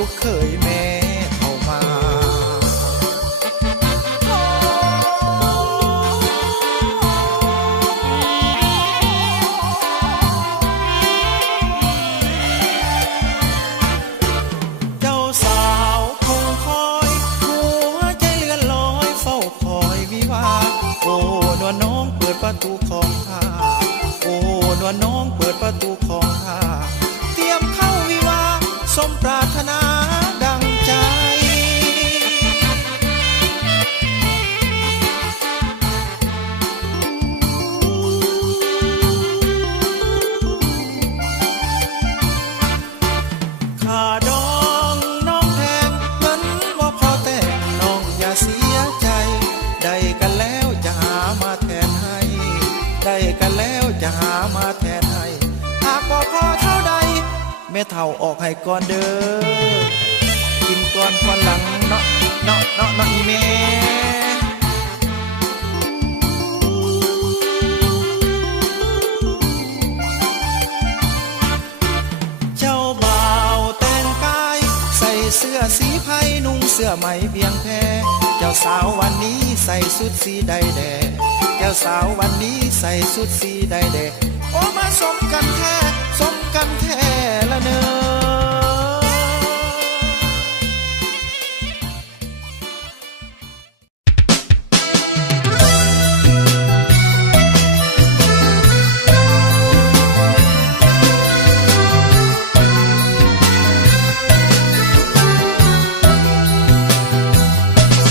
ลูกเคยแม่เข้ามาเจ้าสาวคงคอยหัวใจเลื่อนลอยเฝ้าคอยวิวาโอ้นวลน้องเปิดประตูของข้าโอ้นวลน้องเปิดประตูของข้าเตรียมเข้าวิวาสมปรารถนาดังใจข้าดองน้องแพงเหมือนว่าพอแต่งน้องอย่าเสียใจได้กันแล้วจะหามาแทนให้ได้กันแล้วจะหามาแทนให้หากว่าพอเท่าใดแม่เฒ่าออกให้ก่อนเด้อกินก่อนพอหลังเนาะอีแม่เจ้าบ่าวแต่งกายใส่เสื้อสีไผ่นุ่งเสื้อไหมเบียงแพเจ้าสาววันนี้ใส่สุดสีใดแดงเจ้าสาววันนี้ใส่สุดสีใดแดงโอ้มาสมกันแท้ละเนอ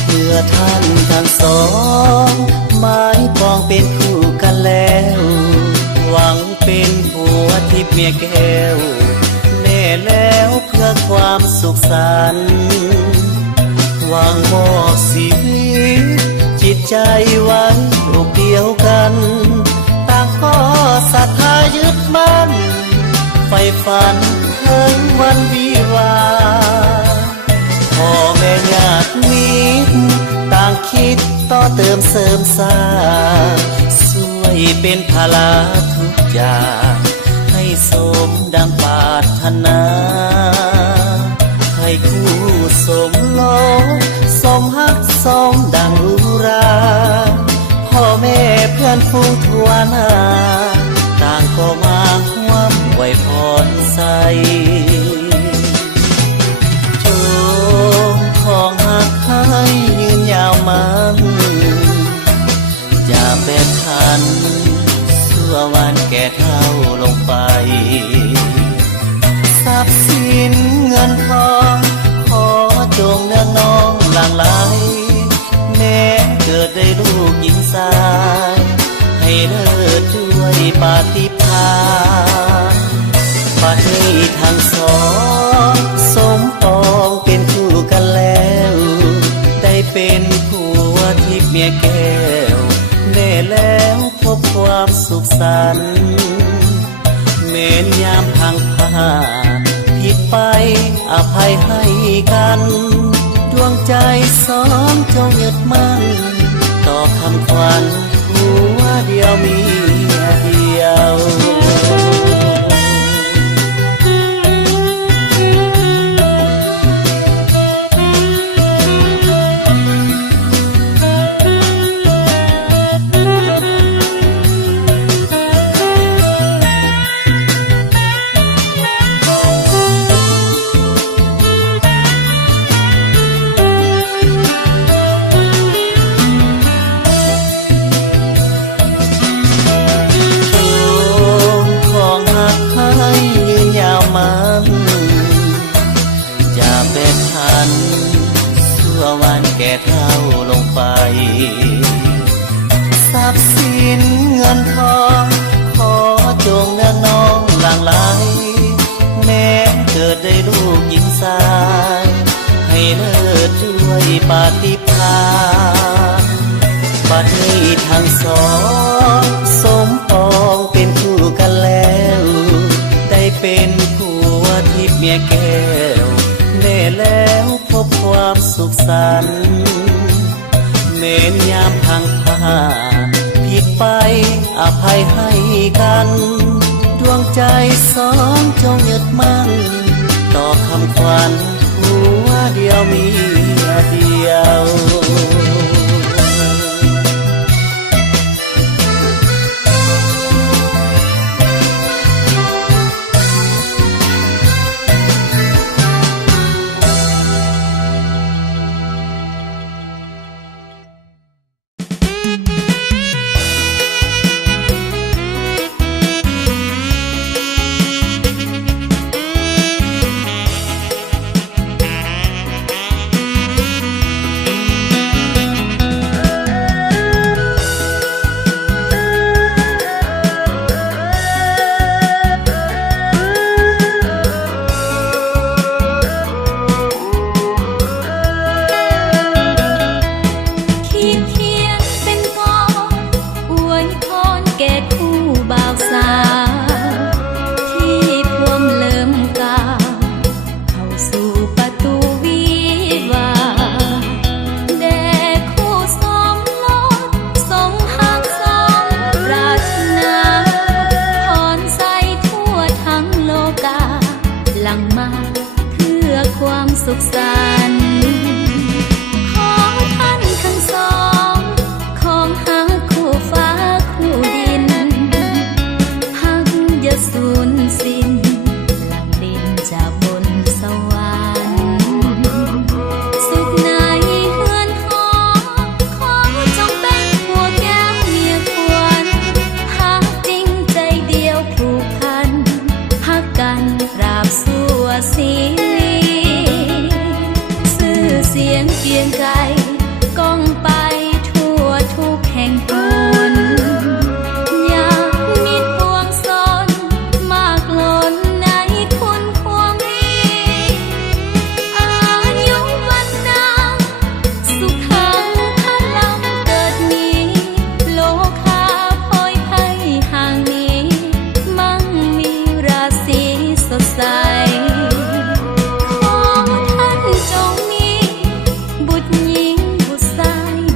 เมื่อท่านทั้งสองหมายปองเป็นคู่กันแล้วหวังเป็นผัวทิพย์เมียแก้วแน่แล้วเพื่อความสุขสันต์หวังมอบชีวิตจิตใจไว้อกเดียวกันต่างก็ศรัทธายึดมั่นไฟฝันถึงวันวิวาพ่อแม่ญาติมิตรต่างคิดต่อเติมเสริมสร้างช่วยเป็นภาระทุกอย่างให้สมดังปรารถนาให้คู่สมรสสมฮักสมดังอุราพ่อแม่เพื่อนฝูงทั่วหน้าต่างก็มาร่วมไว้พรใสของหักให้ยืนยาวมันอย่าเป็นทันชั่ววันแก่เท่าลงไปทรัพย์สินเงินทองขอจงเนืองน้องหลั่งไหลแม้เกิดได้ลูกหญิงสายให้เลิศด้วยปาฏิภาณบัดนี้ทั้งสองสมปองเป็นคู่กันแล้วได้เป็นผัวทิพย์เมียแก้วแน่แล้วพบความสุขสันต์เม้นยามพังพาผิดไปอภัยให้กันดวงใจสองจงยึดมั่นต่อคำขวัญผัวเดียวเมียเดียวแก่เท่าลงไปทรัพย์สินเงินทองขอจงเนืองน้องหลั่งไหลแม้เกิดได้ลูกหญิงสายให้เลิศด้วยปาฏิภาณบัดนี้ทั้งสองสมปองเป็นคู่กันแล้วได้เป็นผัวทิพย์เมียแก้วแน่แล้วพบความสุขสันต์เม้นยามพังพาผิดไปอภัยให้กันดวงใจสองจงยึดมั่นต่อคำขวัญผั เดียวเมียเดียวสุขสันต์ขอท่านทั้งสองของหาคู่ฟ้าคู่ดินหักอย่าสูญสิ้นหลังดินจากบนสวรรค์สุขในเฮือนหอขอจงเป็นผัวแก้วเมียควรหักจริงใจเดียวผูกพันหักกันตราบชั่วชีวิตเสียงเกียงไกรก้องไปทั่วทุกแห่งตนอยากมีพวงซนมากล้นในคุณควงมีอายุวันนาสุขังพลังเกิดมีโลคาพลอยให้ห่างนี้มั่งมีราศีสดใส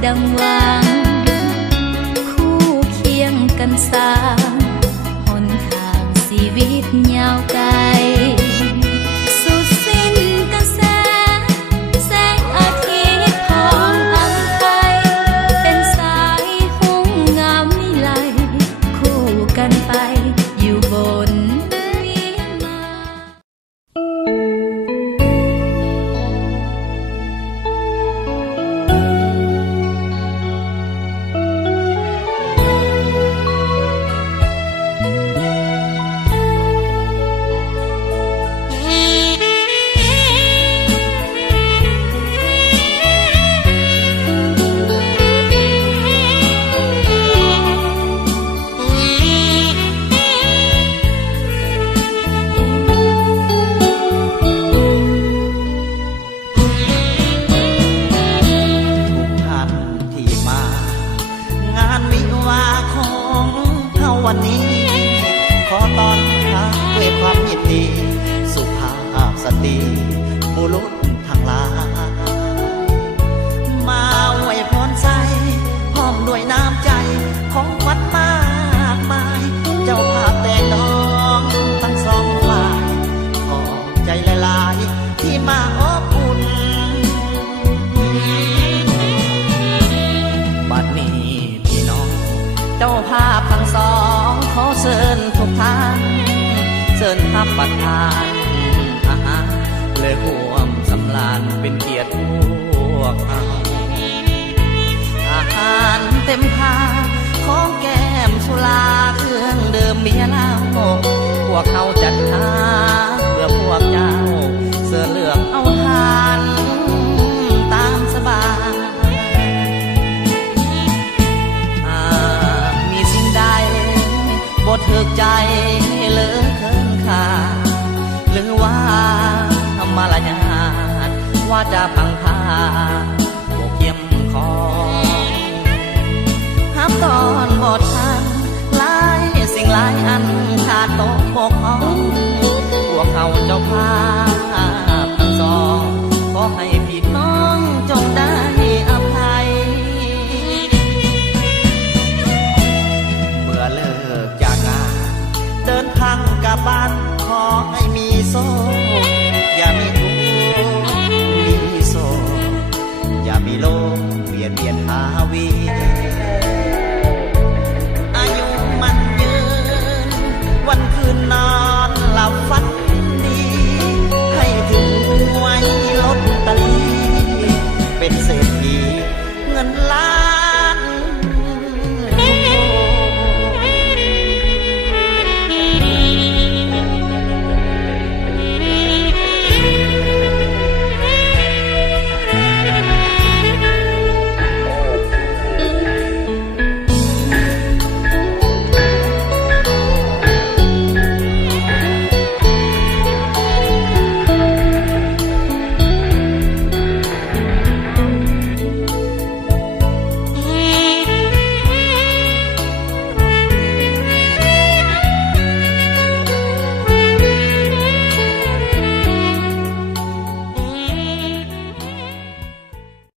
ดังหวังคู่เคียงกันสร้างหนทางชีวิตยาวไกลสุดสิ้นกระแสแสงอาทิตย์พองอำไพเป็นสายหุ้งงามวิไลคู่กันไปอยู่บนวิมวันนี้ขอต้อนรับด้วยความยินดีสุภาพสตรีบุรุษทั้งหลายมาอวยพรใจพร้อมด้วยน้ำใจของขวัญมากมายเจ้าภาพแต่งน้องทั้งสองฝ่ายขอบใจหลายๆที่มาอบอุ่นบัดนี้พี่น้องเจ้าภาพทั้งสองขอเชิญทุกท่านเชิญรับประทานอาหารเลยร่วมสำราญเป็นเกียรติพวกเราอาหารเต็มพาของแก้มสุราเครื่องดื่มเบียร์เหล้าพวกเขาจัดหาเพื่อพวกเจ้าเสื้อเลือกเอาทานตามสบายบ่ถึกใจเหลือเคินขาหรือว่ามารยาทว่าจะพังพาบ่เกี่ยมคอห้ามตอนบททางหลายสิ่งหลายอันขาดตกบกพร่องพวกเขาเจ้าพา